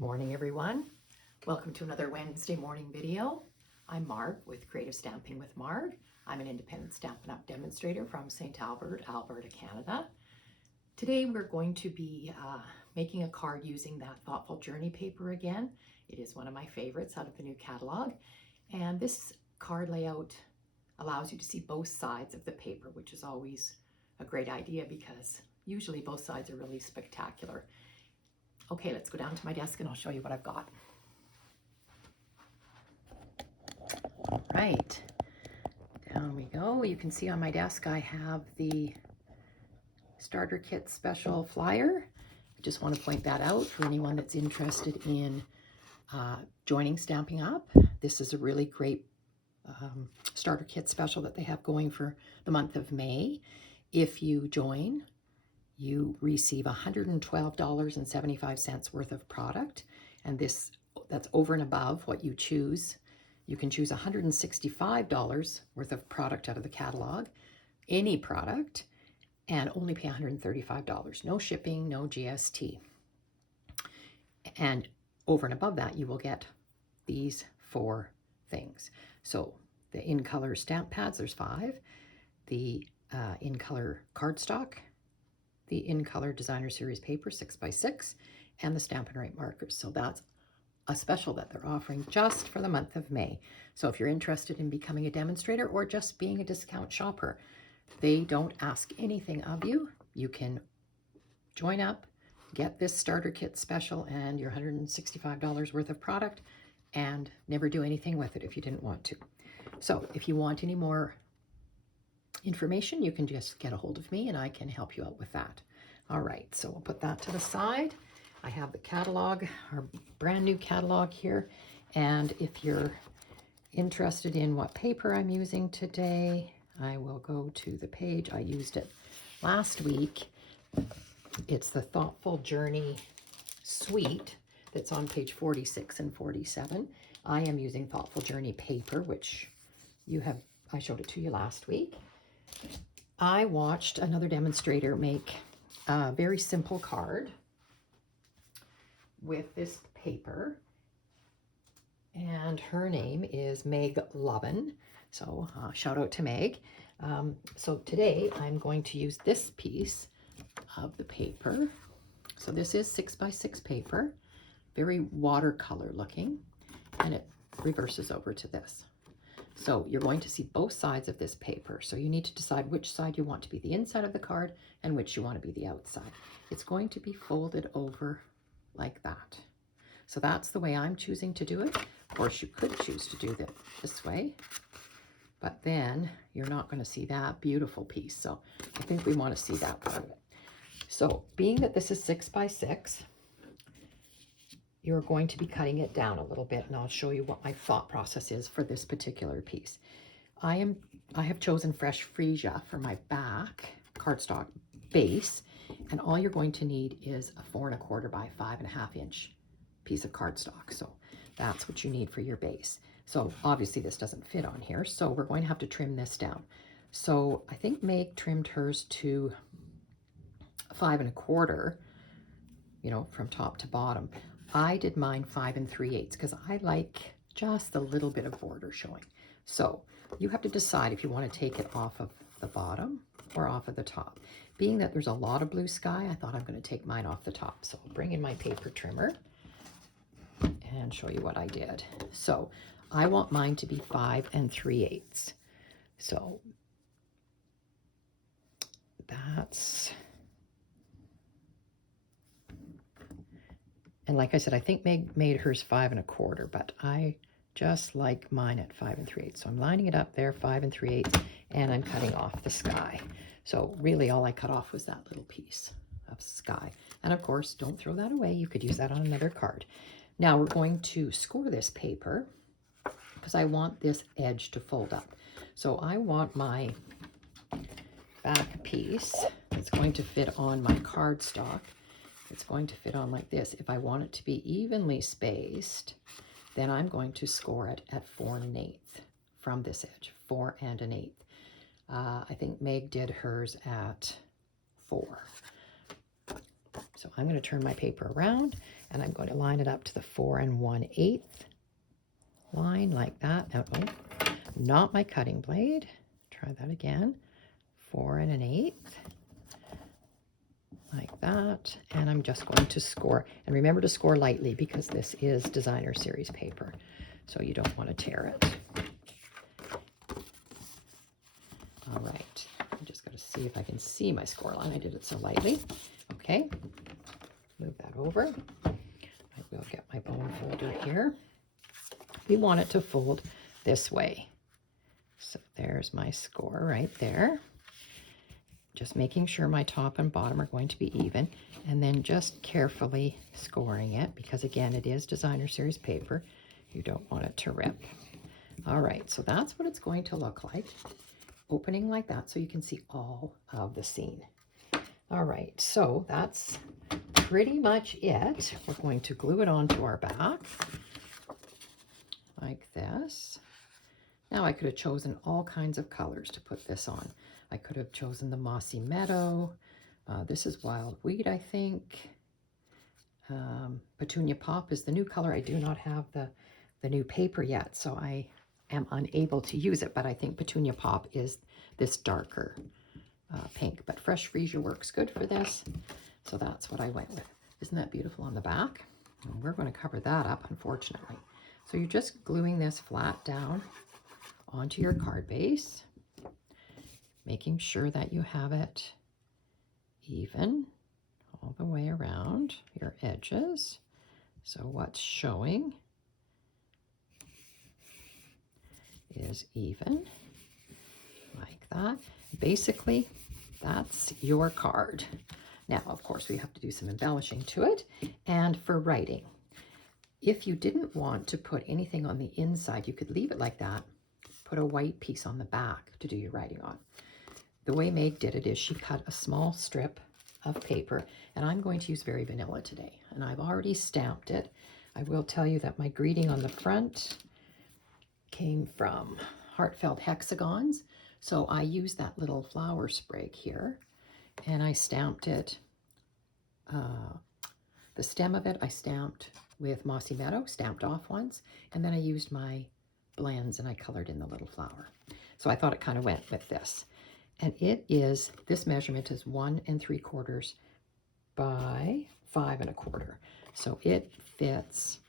Good morning, everyone. Welcome to another Wednesday morning video. I'm Marg with Creative Stamping with Marg. I'm an independent Stampin' Up! Demonstrator from St. Albert, Alberta, Canada. Today we're going to be making a card using that Thoughtful Journey paper again. It is one of my favorites out of the new catalog. And this card layout allows you to see both sides of the paper, which is always a great idea because usually both sides are really spectacular. Okay, let's go down to my desk and I'll show you what I've got. All right, down we go. You can see on my desk I have the starter kit special flyer. I just want to point that out for anyone that's interested in joining Stampin' Up! This is a really great starter kit special that they have going for the month of May. If you join, you receive $112.75 worth of product, and that's over and above what you choose. You can choose $165 worth of product out of the catalog, any product, and only pay $135. No shipping, no GST. And over and above that, you will get these 4 things. So the in-color stamp pads, there's 5. The in-color cardstock, the in-color designer series paper 6x6, and the Stampin' Right markers. So that's a special that they're offering just for the month of May. So if you're interested in becoming a demonstrator or just being a discount shopper, they don't ask anything of you. You can join up, get this starter kit special and your $165 worth of product, and never do anything with it if you didn't want to. So if you want any more information, you can just get a hold of me and I can help you out with that. All right, so we'll put that to the side. I have the catalog, our brand new catalog here. And if you're interested in what paper I'm using today, I will go to the page. I used it last week. It's the Thoughtful Journey Suite that's on page 46 and 47. I am using Thoughtful Journey paper, which I showed it to you last week. I watched another demonstrator make a very simple card with this paper, and her name is Meg Lovin. So shout out to Meg. So today I'm going to use this piece of the paper. So this is 6x6 paper, very watercolor looking, and it reverses over to this. So you're going to see both sides of this paper. So you need to decide which side you want to be the inside of the card and which you want to be the outside. It's going to be folded over like that. So that's the way I'm choosing to do it. Of course, you could choose to do it this way, but then you're not going to see that beautiful piece. So I think we want to see that part of it. So being that this is 6x6, you're going to be cutting it down a little bit, and I'll show you what my thought process is for this particular piece. I have chosen fresh freesia for my back cardstock base, and all you're going to need is a 4 1/4 by 5.5 inch piece of cardstock. So that's what you need for your base. So obviously this doesn't fit on here, so we're going to have to trim this down. So I think Meg trimmed hers to 5 1/4, you know, from top to bottom. I did mine 5 3/8 because I like just a little bit of border showing. So you have to decide if you want to take it off of the bottom or off of the top. Being that there's a lot of blue sky, I thought I'm going to take mine off the top. So I'll bring in my paper trimmer and show you what I did. So I want mine to be 5 3/8. So that's... And like I said, I think Meg made hers 5 1/4, but I just like mine at 5 3/8. So I'm lining it up there, 5 3/8, and I'm cutting off the sky. So really all I cut off was that little piece of sky. And of course, don't throw that away. You could use that on another card. Now we're going to score this paper because I want this edge to fold up. So I want my back piece that's going to fit on my cardstock. It's going to fit on like this. If I want it to be evenly spaced, then I'm going to score it at 4 1/8 from this edge, 4 1/8. I think Meg did hers at 4. So I'm going to turn my paper around and I'm going to line it up to the 4 1/8 line like that. Now, oh, not my cutting blade. Try that again. 4 1/8 like that. And I'm just going to score. And remember to score lightly because this is designer series paper. So you don't want to tear it. All right. I'm just going to see if I can see my score line. I did it so lightly. Okay. Move that over. I will get my bone folder here. We want it to fold this way. So there's my score right there. Just making sure my top and bottom are going to be even, and then just carefully scoring it because again, it is designer series paper. You don't want it to rip. All right, so that's what it's going to look like. Opening like that so you can see all of the scene. All right, so that's pretty much it. We're going to glue it onto our back like this. Now I could have chosen all kinds of colors to put this on. I could have chosen the Mossy Meadow. This is Wild Weed, I think. Petunia Pop is the new color. I do not have the new paper yet, so I am unable to use it, but I think Petunia Pop is this darker pink. But Fresh Freesia works good for this, so that's what I went with. Isn't that beautiful on the back? And we're going to cover that up, unfortunately. So you're just gluing this flat down onto your card base, making sure that you have it even all the way around your edges. So what's showing is even like that. Basically, that's your card. Now, of course, we have to do some embellishing to it. And for writing, if you didn't want to put anything on the inside, you could leave it like that. Put a white piece on the back to do your writing on. The way Meg did it is she cut a small strip of paper, and I'm going to use Very Vanilla today. And I've already stamped it. I will tell you that my greeting on the front came from Heartfelt Hexagons. So I used that little flower sprig here, and I stamped it. The stem of it I stamped with Mossy Meadow, stamped off once, and then I used my blends and I colored in the little flower. So I thought it kind of went with this. And it is, this measurement is 1 3/4 by 5 1/4. So it fits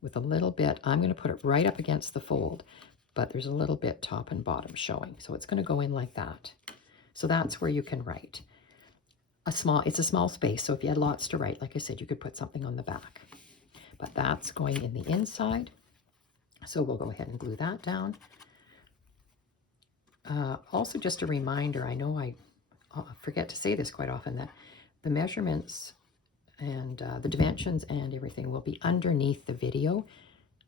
with a little bit. I'm going to put it right up against the fold, but there's a little bit top and bottom showing. So it's going to go in like that. So that's where you can write. It's a small space, so if you had lots to write, like I said, you could put something on the back. But that's going in the inside. So we'll go ahead and glue that down. Also, just a reminder, I know I forget to say this quite often, that the measurements and the dimensions and everything will be underneath the video,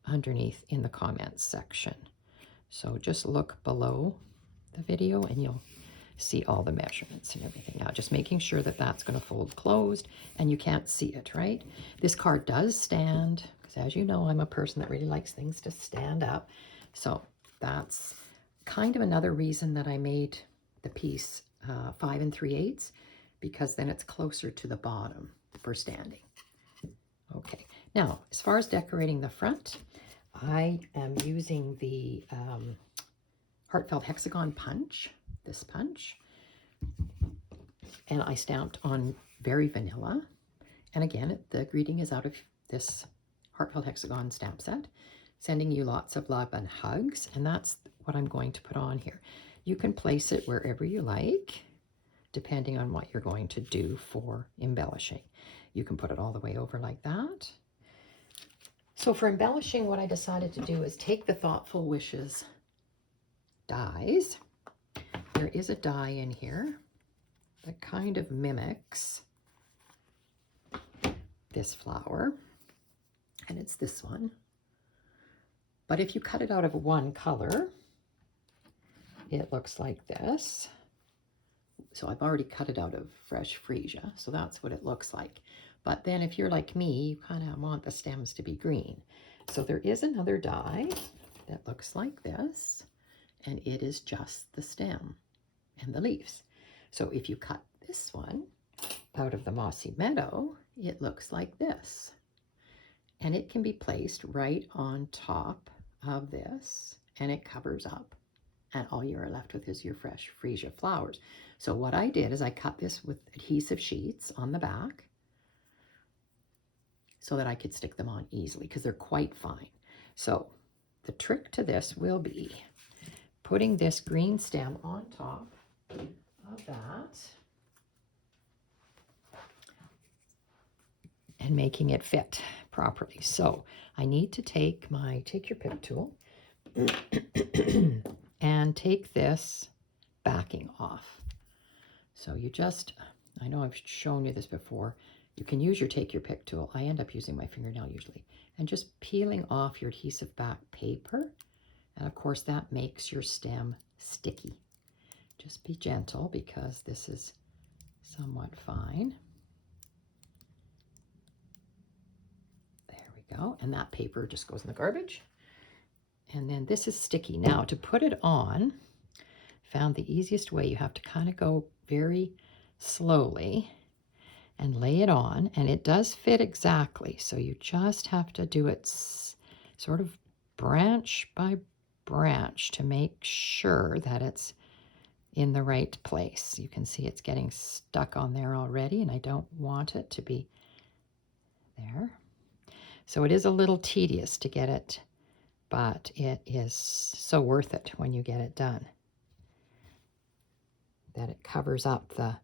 underneath in the comments section. So just look below the video and you'll see all the measurements and everything. Now, just making sure that that's going to fold closed and you can't see it, right? This card does stand, because as you know, I'm a person that really likes things to stand up. So that's kind of another reason that I made the piece 5 3/8, because then it's closer to the bottom for standing. Okay, now as far as decorating the front, I am using the Heartfelt Hexagon punch, this punch, and I stamped on Very Vanilla. And again, the greeting is out of this Heartfelt Hexagon stamp set. Sending you lots of love and hugs, and that's what I'm going to put on here. You can place it wherever you like, depending on what you're going to do for embellishing. You can put it all the way over like that. So for embellishing, what I decided to do is take the Thoughtful Wishes dies. There is a die in here that kind of mimics this flower, and it's this one. But if you cut it out of one color, it looks like this. So I've already cut it out of Fresh Freesia, so that's what it looks like. But then if you're like me, you kind of want the stems to be green. So there is another die that looks like this, and it is just the stem and the leaves. So if you cut this one, out of the mossy meadow, it looks like this. And it can be placed right on top of this, and it covers up. And all you are left with is your fresh freesia flowers. So what I did is I cut this with adhesive sheets on the back so that I could stick them on easily because they're quite fine. So the trick to this will be putting this green stem on top of that and making it fit properly. So I need to take your pick tool and take this backing off. So you just, I know I've shown you this before, you can use your take your pick tool. I end up using my fingernail usually. And just peeling off your adhesive back paper. And of course that makes your stem sticky. Just be gentle because this is somewhat fine. There we go. And that paper just goes in the garbage. And then this is sticky. Now to put it on, found the easiest way. You have to kind of go very slowly and lay it on, and it does fit exactly. So you just have to do it sort of branch by branch to make sure that it's in the right place. You can see it's getting stuck on there already, and I don't want it to be there. So it is a little tedious to get it, but it is so worth it when you get it done. That it covers up the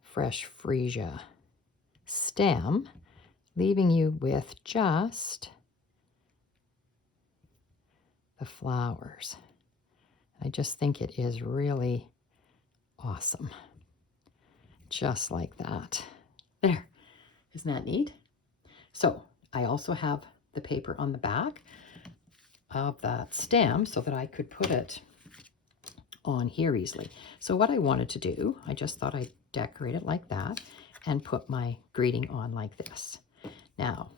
fresh freesia stem, leaving you with just the flowers. I just think it is really awesome. Just like that. There. Isn't that neat? So I also have the paper on the back of that stem so that I could put it on here easily. So what I wanted to do, I just thought I'd decorate it like that and put my greeting on like this. Now,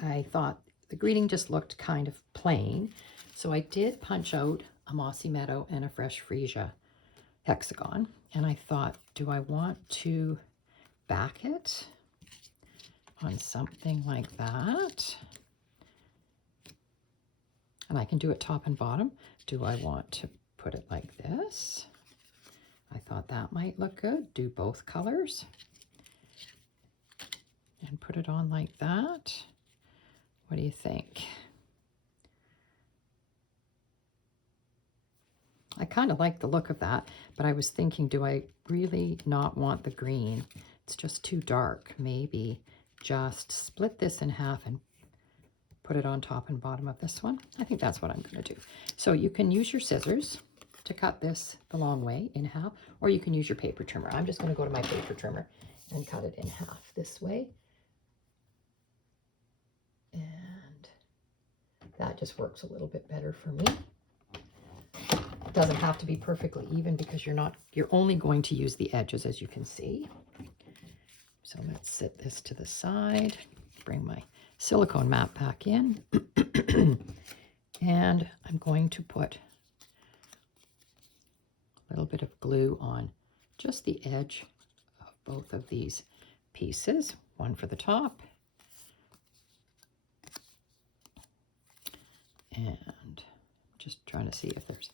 I thought the greeting just looked kind of plain, so I did punch out a mossy meadow and a fresh freesia hexagon, and I thought, do I want to back it on something like that? And I can do it top and bottom. Do I want to put it like this? I thought that might look good. Do both colors and put it on like that. What do you think? I kind of like the look of that, but I was thinking, do I really not want the green? It's just too dark. Maybe just split this in half and put it on top and bottom of this one. I think that's what I'm going to do. So you can use your scissors to cut this the long way in half, or you can use your paper trimmer. I'm just going to go to my paper trimmer and cut it in half this way. And that just works a little bit better for me. It doesn't have to be perfectly even because you're only going to use the edges, as you can see. So let's set this to the side, bring my silicone mat back in, and I'm going to put a little bit of glue on just the edge of both of these pieces, one for the top and just trying to see if there's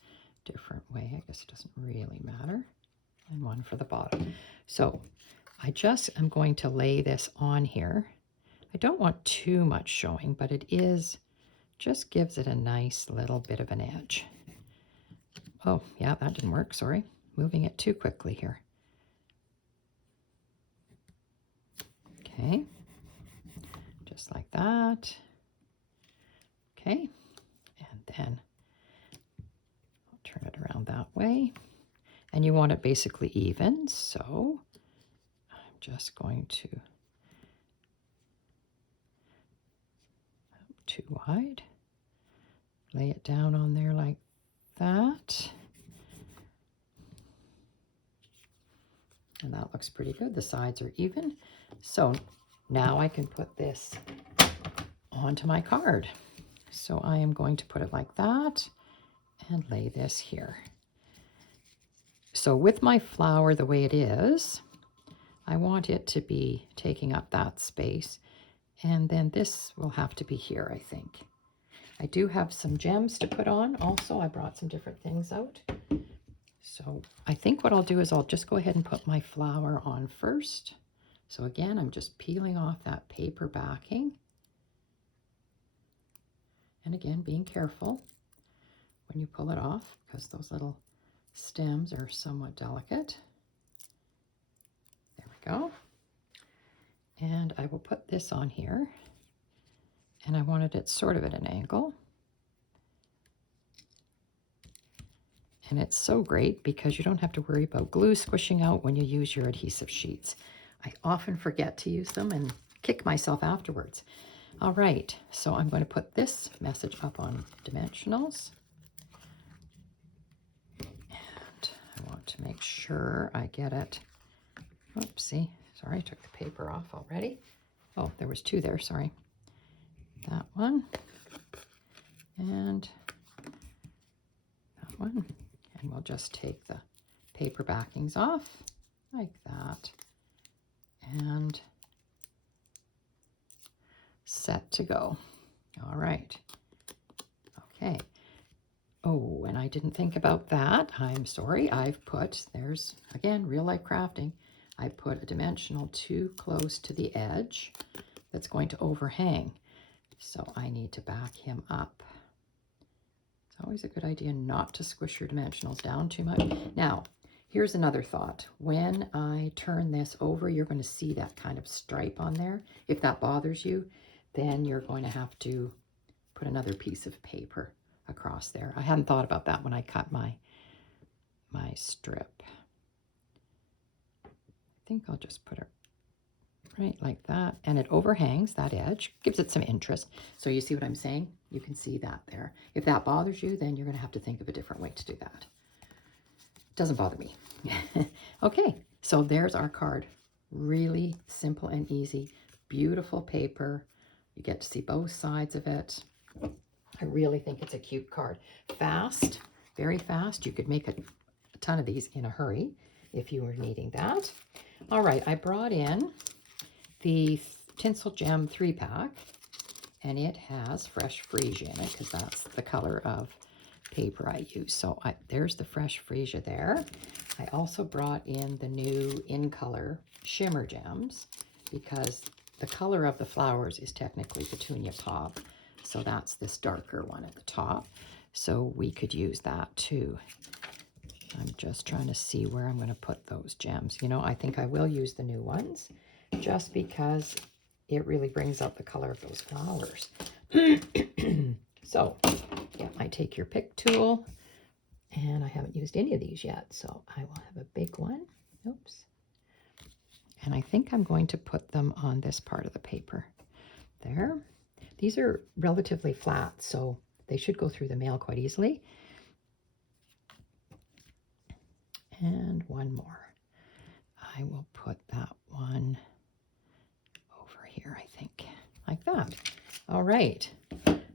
a different way. I guess it doesn't really matter. And one for the bottom. So I just am going to lay this on here. I don't want too much showing, but it just gives it a nice little bit of an edge. Oh, yeah, that didn't work, sorry. Moving it too quickly here. Okay, just like that. Okay, and then I'll turn it around that way. And you want it basically even, so I'm just going to, too wide, lay it down on there like that. And that looks pretty good. The sides are even. So now I can put this onto my card. So I am going to put it like that and lay this here. So with my flower the way it is, I want it to be taking up that space. And then this will have to be here, I think. I do have some gems to put on. Also, I brought some different things out. So I think what I'll do is I'll just go ahead and put my flower on first. So again, I'm just peeling off that paper backing. And again, being careful when you pull it off because those little stems are somewhat delicate. There we go. And I will put this on here. And I wanted it sort of at an angle. And it's so great because you don't have to worry about glue squishing out when you use your adhesive sheets. I often forget to use them and kick myself afterwards. All right, so I'm going to put this message up on dimensionals. And I want to make sure I get it. Oopsie, sorry, I took the paper off already. Oh, there was two there, sorry. That one and that one. And we'll just take the paper backings off like that and set to go. All right. Okay. Oh, and I didn't think about that. I'm sorry. I've put, there's, again, real life crafting. I put a dimensional too close to the edge that's going to overhang. So I need to back him up. It's always a good idea not to squish your dimensionals down too much. Now, here's another thought. When I turn this over, you're going to see that kind of stripe on there. If that bothers you, then you're going to have to put another piece of paper across there. I hadn't thought about that when I cut my strip. I think I'll just put it right like that, and it overhangs that edge, gives it some interest. So you see what I'm saying? You can see that there. If that bothers you, then you're going to have to think of a different way to do that. Doesn't bother me. Okay, so there's our card. Really simple and easy. Beautiful paper. You get to see both sides of it. I really think it's a cute card. Fast, very fast. You could make a ton of these in a hurry if you were needing that. All right, I brought in the Tinsel Gem 3-pack, and it has fresh freesia in it because that's the color of paper I use. So there's the fresh freesia there. I also brought in the new In Color Shimmer Gems because the color of the flowers is technically Petunia Pop. So that's this darker one at the top. So we could use that too. I'm just trying to see where I'm going to put those gems. You know, I think I will use the new ones just because it really brings out the color of those flowers. So, yeah, I take your pick tool, and I haven't used any of these yet, so I will have a big one. Oops. And I think I'm going to put them on this part of the paper. There. These are relatively flat, so they should go through the mail quite easily. And one more. I will put that one over here, I think, like that. All right,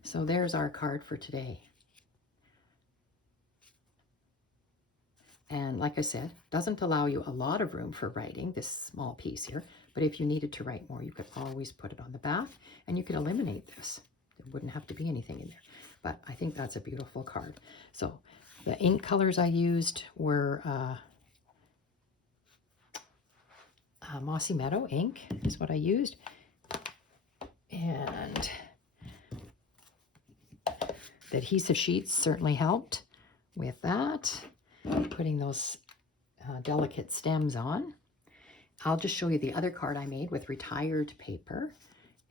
so there's our card for today. And like I said, doesn't allow you a lot of room for writing, this small piece here, but if you needed to write more, you could always put it on the back, and you could eliminate this. There wouldn't have to be anything in there, but I think that's a beautiful card. So the ink colors I used were Mossy Meadow ink is what I used. And the adhesive sheets certainly helped with that, putting those delicate stems on. I'll just show you the other card I made with retired paper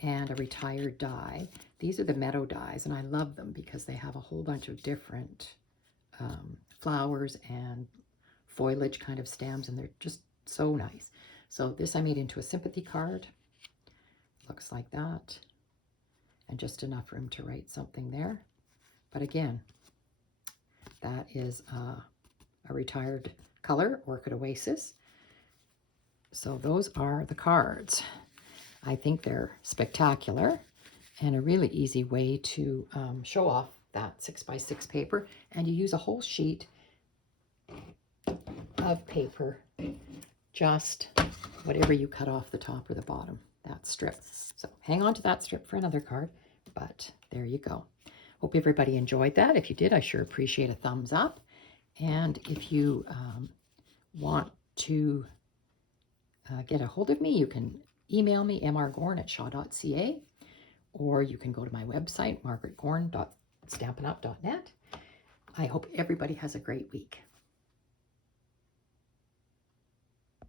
and a retired die. These are the Meadow dies, and I love them because they have a whole bunch of different flowers and foliage kind of stems, and they're just so nice. So this I made into a sympathy card. Looks like that. And just enough room to write something there. But again, that is a retired color, Orchid Oasis. So those are the cards. I think they're spectacular and a really easy way to show off that 6x6 paper. And you use a whole sheet of paper just whatever you cut off the top or the bottom, that strip. So hang on to that strip for another card, but there you go. Hope everybody enjoyed that. If you did, I sure appreciate a thumbs up. And if you want to get a hold of me, you can email me, mrgorn@shaw.ca, or you can go to my website, margaretgorn.stampinup.net. I hope everybody has a great week.